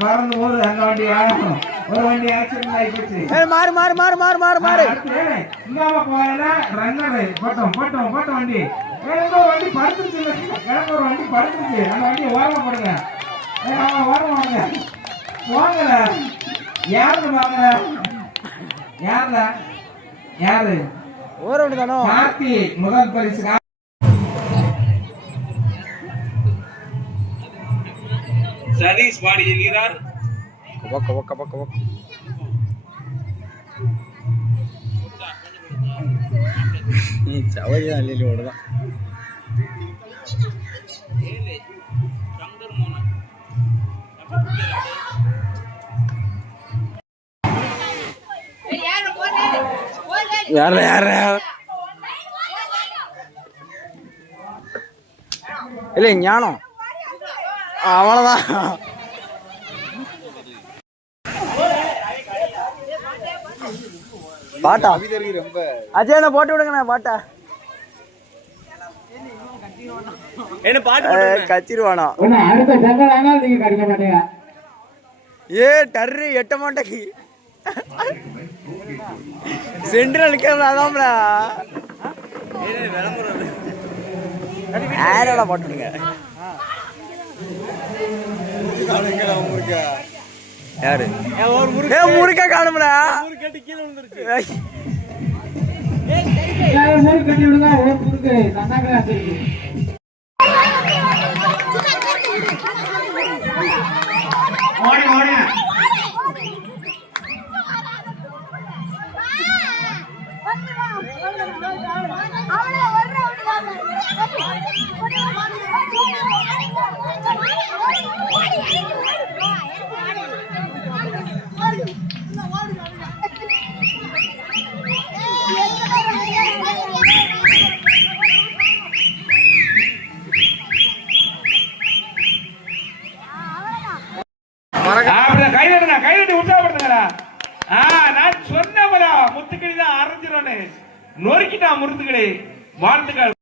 பறந்து போது அந்த வண்டி ஒரு வண்டி ஆக்சிடென்ட் ஆகி போச்சு. இங்காம போயில ரன்னர் போட்டோம் வண்டி ஒரு வண்டி படுத்துருச்சு. ஒரு வண்டி படுத்துருச்சு. அந்த வண்டியை ஓரமா போடுங்க. ஓரமா வாங்க போங்கல. யாருன்னு பாருங்க. யாரு கார்த்தி முதல் பரிசு. சதீஷ் பாடி என்கிறார். இல்ல ஞானம் அவ்வளவுதான். பாட்டா அஜய் போட்டு விடுங்க. பாட்டா என்ன பாட்டு கச்சிருவானா? ஏ டர்ரு எட்ட மாட்டேக்கு சென்ட்ரல் நிக்கிறதாம்ல. யாரோட போட்டுடுங்க. யாரு முருகா காணும்ல. கைதட்டி உற்சாகப்படுத்துங்களா. நான் சொன்ன முத்துக்கடி தான் அரைஞ்சிரோன்னு நொறுக்கிட்டான் முருத்துக்கடி. வாழ்த்துக்கள்.